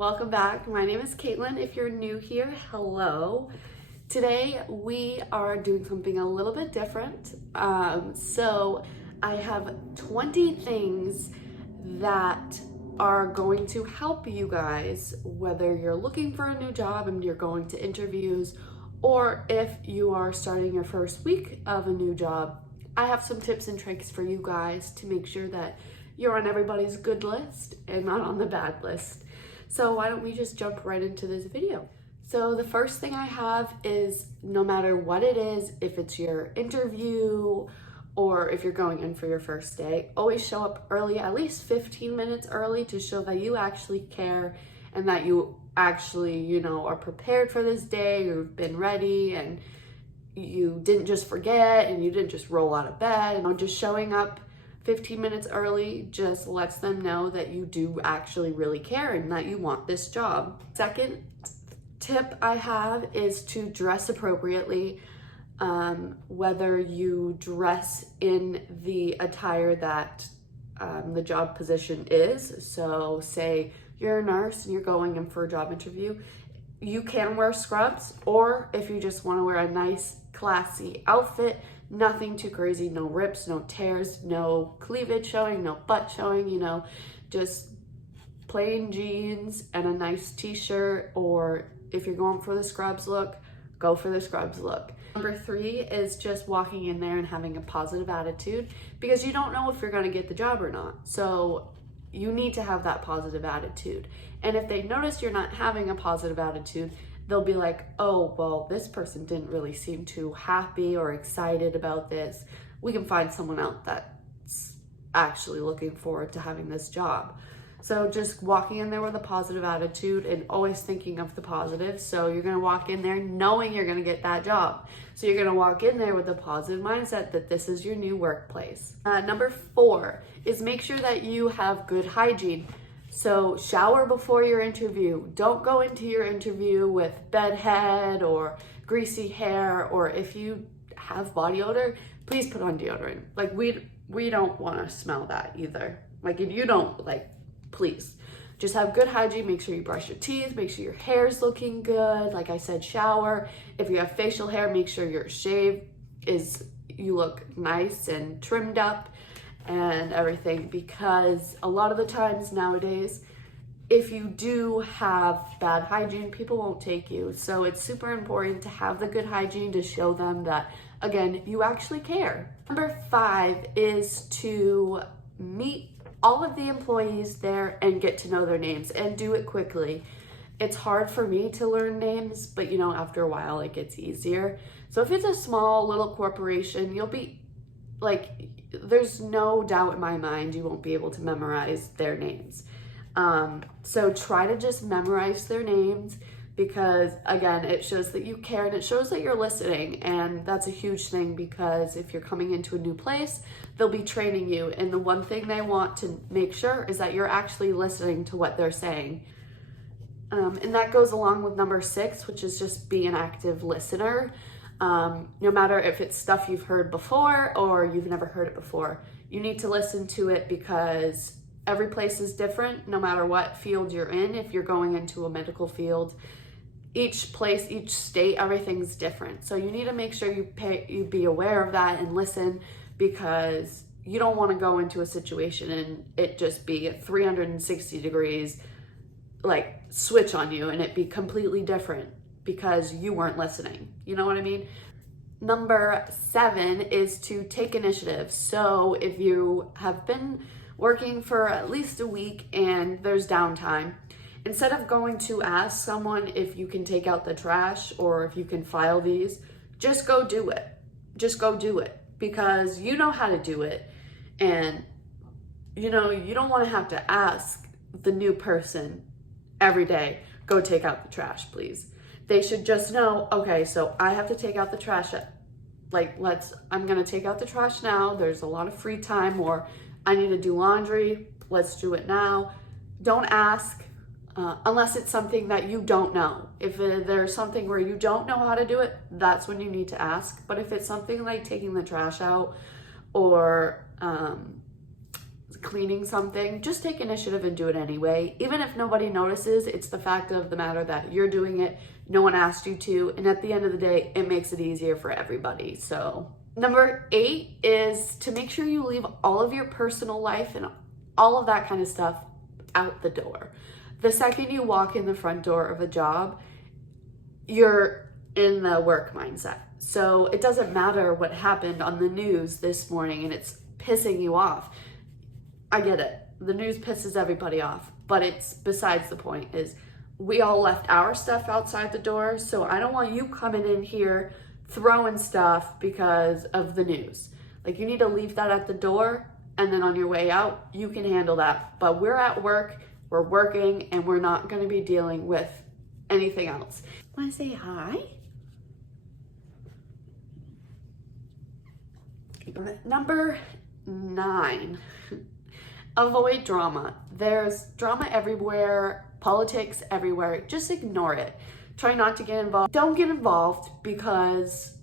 welcome back. My name is Caitlin. If you're new here, hello. Today we are doing something a little bit different. So I have 20 things that are going to help you guys, whether you're looking for a new job and you're going to interviews, or if you are starting your first week of a new job. I have some tips and tricks for you guys to make sure that you're on everybody's good list and not on the bad list. So why don't we just jump right into this video? So the first thing I have is, no matter what it is, if it's your interview or if you're going in for your first day, always show up early, at least 15 minutes early, to show that you actually care and that you actually, are prepared for this day, you've been ready, and you didn't just forget and you didn't just roll out of bed. Just showing up 15 minutes early just lets them know that you do actually really care and that you want this job. Second tip I have is to dress appropriately. Whether you dress in the attire that the job position is. So say you're a nurse and you're going in for a job interview, you can wear scrubs, or if you just want to wear a nice classy outfit, nothing too crazy, no rips, no tears, no cleavage showing, no butt showing, just plain jeans and a nice t-shirt, or if you're going for the scrubs look, go for the scrubs look. Number 3 is just walking in there and having a positive attitude, because you don't know if you're going to get the job or not. So you need to have that positive attitude. And if they notice you're not having a positive attitude, they'll be like, oh, well, this person didn't really seem too happy or excited about this. We can find someone else that's actually looking forward to having this job. So just walking in there with a positive attitude and always thinking of the positive. So you're going to walk in there knowing you're going to get that job. So you're going to walk in there with a positive mindset that this is your new workplace. Number 4 is make sure that you have good hygiene. So shower before your interview. Don't go into your interview with bedhead or greasy hair, or if you have body odor, please put on deodorant. Like we don't want to smell that either. Like if you don't, please just have good hygiene. Make sure you brush your teeth, make sure your hair's looking good. Like I said, shower. If you have facial hair, make sure your shave you look nice and trimmed up and everything, because a lot of the times nowadays, if you do have bad hygiene, people won't take you. So it's super important to have the good hygiene to show them that, again, you actually care. Number 5 is to meet all of the employees there and get to know their names, and do it quickly. It's hard for me to learn names, but after a while it gets easier. So if it's a small little corporation, you'll be there's no doubt in my mind you won't be able to memorize their names. So try to just memorize their names, because again, it shows that you care and it shows that you're listening. And that's a huge thing, because if you're coming into a new place, they'll be training you. And the one thing they want to make sure is that you're actually listening to what they're saying. And that goes along with number 6, which is just be an active listener. No matter if it's stuff you've heard before or you've never heard it before, you need to listen to it, because every place is different no matter what field you're in. If you're going into a medical field, each place, each state, everything's different. So you need to make sure you be aware of that and listen, because you don't want to go into a situation and it just be at 360 degrees, switch on you, and it be completely different because you weren't listening. You know what I mean? Number 7 is to take initiative. So if you have been working for at least a week and there's downtime, instead of going to ask someone if you can take out the trash or if you can file these, just go do it. Just go do it, because you know how to do it. And you don't want to have to ask the new person every day, go take out the trash, please. They should just know, okay, so I have to take out the trash. I'm gonna take out the trash now. There's a lot of free time, or I need to do laundry. Let's do it now. Don't ask unless it's something that you don't know. If there's something where you don't know how to do it, that's when you need to ask. But if it's something like taking the trash out or cleaning something, just take initiative and do it anyway. Even if nobody notices, it's the fact of the matter that you're doing it, no one asked you to, and at the end of the day, it makes it easier for everybody. So number 8 is to make sure you leave all of your personal life and all of that kind of stuff out the door. The second you walk in the front door of a job, you're in the work mindset. So it doesn't matter what happened on the news this morning and it's pissing you off. I get it. The news pisses everybody off, but it's besides the point. Is we all left our stuff outside the door, so I don't want you coming in here throwing stuff because of the news. Like, you need to leave that at the door, and then on your way out, you can handle that. But we're at work, we're working, and we're not going to be dealing with anything else. Want to say hi? Number 9, avoid drama. There's drama everywhere, politics everywhere. Just ignore it. Try not to get involved. Don't get involved because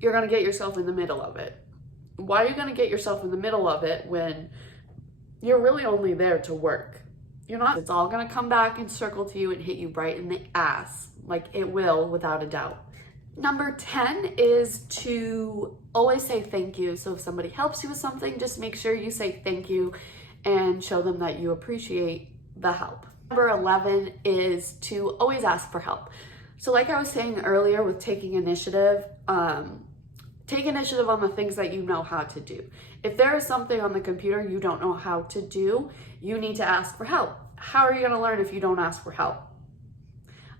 you're going to get yourself in the middle of it. Why are you going to get yourself in the middle of it when you're really only there to work? You're not. It's all going to come back and circle to you and hit you right in the ass. Like, it will, without a doubt. Number 10 is to always say thank you. So if somebody helps you with something, just make sure you say thank you and show them that you appreciate the help. Number 11 is to always ask for help. So like I was saying earlier with taking initiative, take initiative on the things that you know how to do. If there is something on the computer you don't know how to do, you need to ask for help. How are you going to learn if you don't ask for help?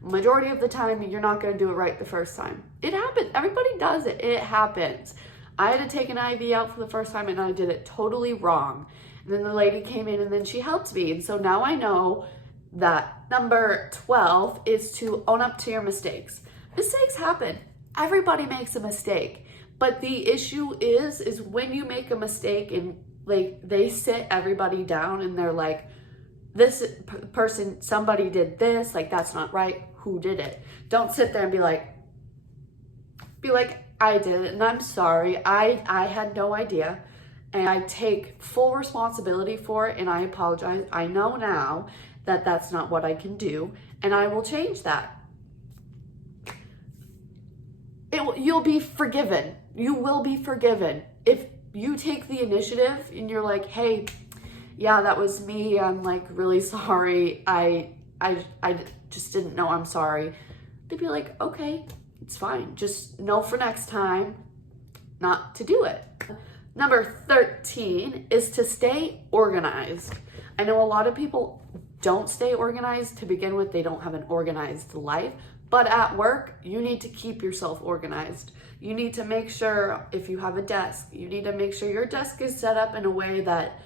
Majority of the time, you're not going to do it right the first time. It happens. Everybody does it. It happens. I had to take an IV out for the first time and I did it totally wrong. And then the lady came in and then she helped me. And so now I know that. Number 12 is to own up to your mistakes. Mistakes happen. Everybody makes a mistake. But the issue is when you make a mistake and like they sit everybody down and they're like, this person, somebody did this, like that's not right. Who did it? Don't sit there and be like, I did it and I'm sorry. I had no idea. And I take full responsibility for it and I apologize. I know now that that's not what I can do and I will change that. You'll be forgiven. You will be forgiven. If you take the initiative and you're like, hey, yeah, that was me. I'm like really sorry. I just didn't know I'm sorry. They'd be like, okay, it's fine. Just know for next time not to do it. Number 13 is to stay organized. I know a lot of people don't stay organized to begin with. They don't have an organized life. But at work, you need to keep yourself organized. You need to make sure if you have a desk, you need to make sure your desk is set up in a way that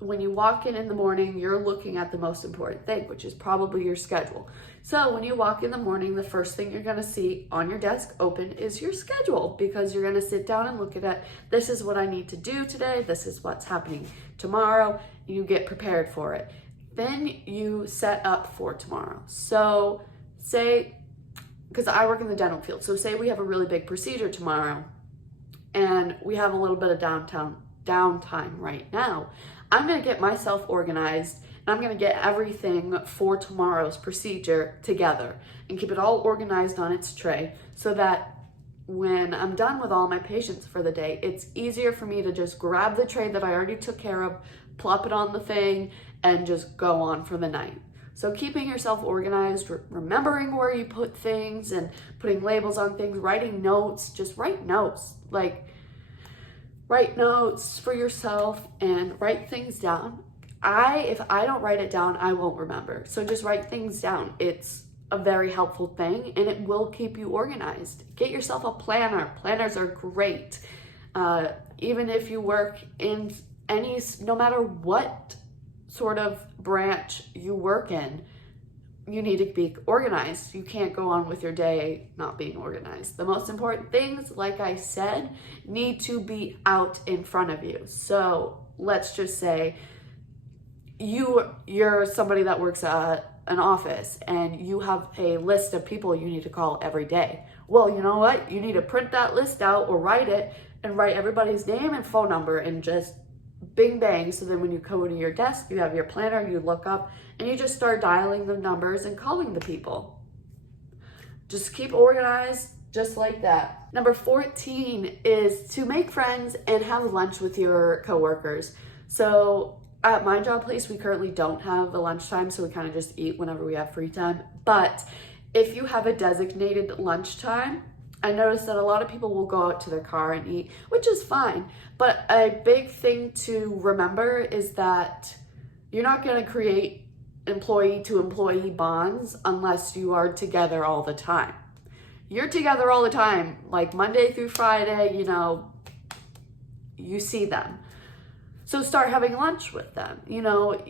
when you walk in the morning, you're looking at the most important thing, which is probably your schedule. So when you walk in the morning, the first thing you're going to see on your desk open is your schedule, because you're going to sit down and look at it. This is what I need to do today. This is what's happening tomorrow. You get prepared for it. Then you set up for tomorrow. So say, because I work in the dental field, so say we have a really big procedure tomorrow and we have a little bit of downtime right now. I'm going to get myself organized and I'm going to get everything for tomorrow's procedure together and keep it all organized on its tray so that when I'm done with all my patients for the day, it's easier for me to just grab the tray that I already took care of, plop it on the thing, and just go on for the night. So keeping yourself organized, remembering where you put things and putting labels on things, writing notes, just write notes. Like, write notes for yourself and write things down. If I don't write it down, I won't remember. So just write things down. It's a very helpful thing and it will keep you organized. Get yourself a planner. Planners are great. Even if you work in no matter what sort of branch you work in, you need to be organized. You can't go on with your day not being organized. The most important things, like I said, need to be out in front of you. So let's just say you're somebody that works at an office and you have a list of people you need to call every day. Well, you know what? You need to print that list out or write it and write everybody's name and phone number and just bing bang. So then when you go to your desk, you have your planner, you look up and you just start dialing the numbers and calling the people. Just keep organized just like that. Number 14 is to make friends and have lunch with your coworkers. So at my job place, we currently don't have a lunchtime, so we kind of just eat whenever we have free time. But if you have a designated lunchtime, I noticed that a lot of people will go out to their car and eat, which is fine. But a big thing to remember is that you're not going to create employee to employee bonds unless you are together all the time. You're together all the time, like Monday through Friday, you know, you see them. So start having lunch with them. You know,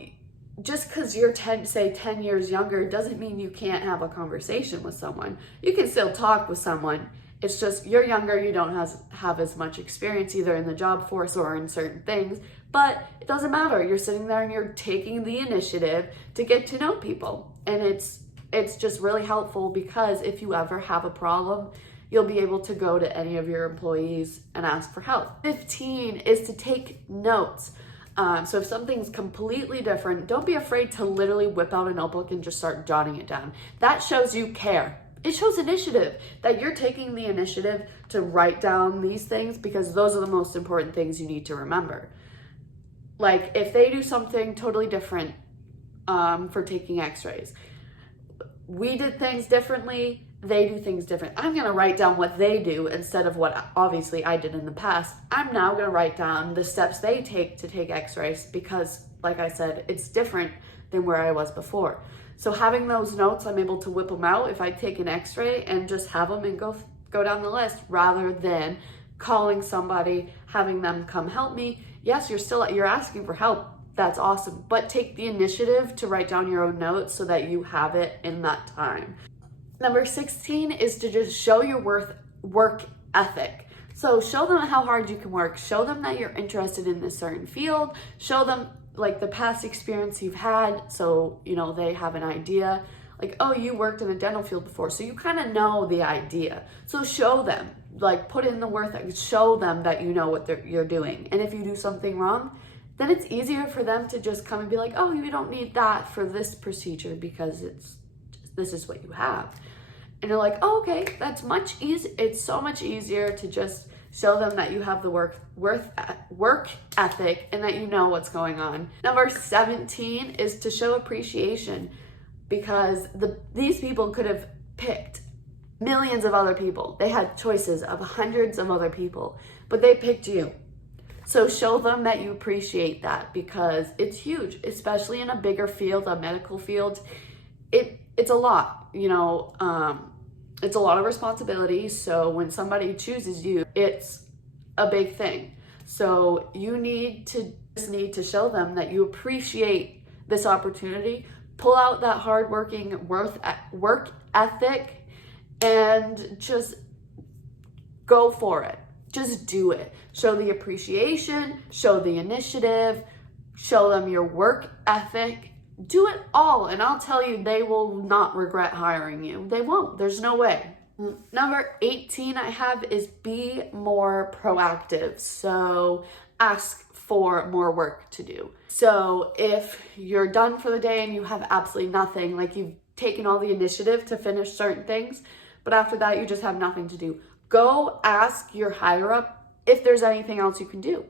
just because you're 10 years younger doesn't mean you can't have a conversation with someone. You can still talk with someone. It's just you're younger, you don't have as much experience either in the job force or in certain things, but it doesn't matter. You're sitting there and you're taking the initiative to get to know people. And it's just really helpful because if you ever have a problem, you'll be able to go to any of your employees and ask for help. 15 is to take notes. So if something's completely different, don't be afraid to literally whip out a notebook and just start jotting it down. That shows you care. It shows initiative, that you're taking the initiative to write down these things because those are the most important things you need to remember. Like if they do something totally different for taking x-rays, we did things differently, they do things different. I'm gonna write down what they do instead of what obviously I did in the past. I'm now gonna write down the steps they take to take x-rays because, like I said, it's different than where I was before. So having those notes, I'm able to whip them out if I take an x-ray and just have them and go down the list rather than calling somebody, having them come help me. Yes, you're asking for help. That's awesome. But take the initiative to write down your own notes so that you have it in that time. Number 16 is to just show your work ethic. So show them how hard you can work. Show them that you're interested in this certain field. Show them like the past experience you've had, so you know they have an idea. Like, oh, you worked in the dental field before, so you kind of know the idea. So show them, like put in the work, show them that you know what you're doing. And if you do something wrong, then it's easier for them to just come and be like, oh, you don't need that for this procedure because this is what you have. And you're like, oh, okay, that's much easier. It's so much easier to just show them that you have the work ethic and that you know what's going on. Number 17 is to show appreciation because these people could have picked millions of other people. They had choices of hundreds of other people, but they picked you. So show them that you appreciate that because it's huge, especially in a bigger field, a medical field. It's a lot, you know, it's a lot of responsibility. So when somebody chooses you, it's a big thing. So you need to show them that you appreciate this opportunity. Pull out that hardworking work ethic and just go for it. Just do it. Show the appreciation, show the initiative, show them your work ethic. Do it all, and I'll tell you, they will not regret hiring you. They won't. There's no way. Number 18 I have is be more proactive. So ask for more work to do. So if you're done for the day and you have absolutely nothing, like you've taken all the initiative to finish certain things, but after that you just have nothing to do, go ask your higher up if there's anything else you can do.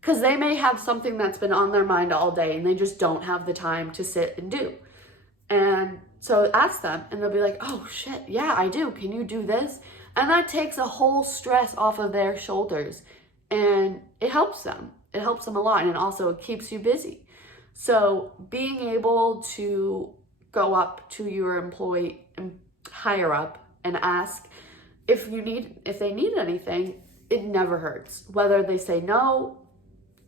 Because they may have something that's been on their mind all day and they just don't have the time to sit and do. And so ask them and they'll be like, oh shit, yeah, I do. Can you do this? And that takes a whole stress off of their shoulders and it helps them. It helps them a lot, and also it keeps you busy. So being able to go up to your employee higher up and ask if they need anything, it never hurts. Whether they say no,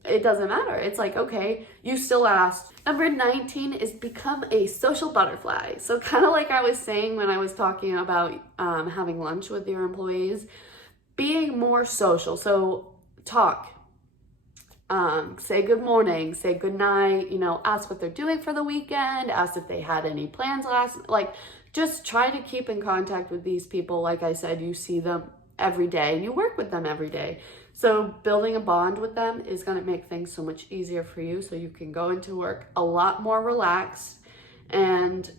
it doesn't matter. It's like, okay, you still asked. Number 19 is become a social butterfly. So kind of like I was saying when I was talking about having lunch with your employees, being more social. So talk, say good morning, say good night, you know, ask what they're doing for the weekend, ask if they had any plans just try to keep in contact with these people. Like I said, you see them every day and you work with them every day. So building a bond with them is going to make things so much easier for you, so you can go into work a lot more relaxed, and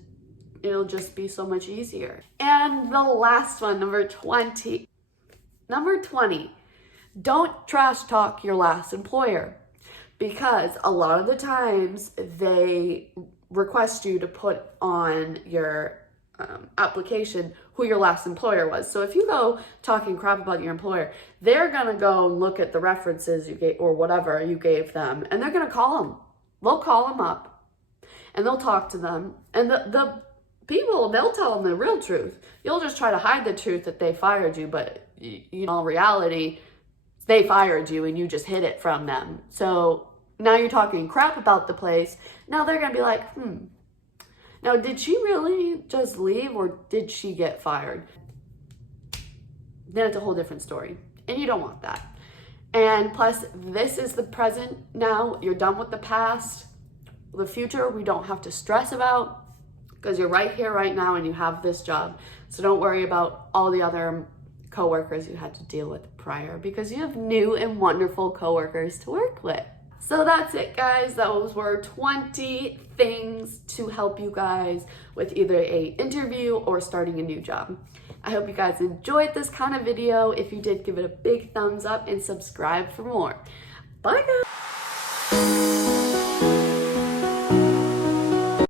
it'll just be so much easier. And the last one, number 20. Number 20, don't trash talk your last employer, because a lot of the times they request you to put on your application who your last employer was. So if you go talking crap about your employer, they're gonna go look at the references you gave or whatever you gave them, and they're gonna call them. They'll call them up and they'll talk to them, and the people, they'll tell them the real truth. You'll just try to hide the truth that they fired you, but you know, in reality, they fired you and you just hid it from them. So now you're talking crap about the place. Now they're gonna be like, now did she really just leave or did she get fired? Then it's a whole different story, and you don't want that. And plus, this is the present now. You're done with the past. The future, we don't have to stress about, because you're right here, right now, and you have this job. So don't worry about all the other coworkers you had to deal with prior, because you have new and wonderful coworkers to work with. So that's it, guys. Those were 20 things to help you guys with either a interview or starting a new job. I hope you guys enjoyed this kind of video. If you did, give it a big thumbs up and subscribe for more. Bye, guys.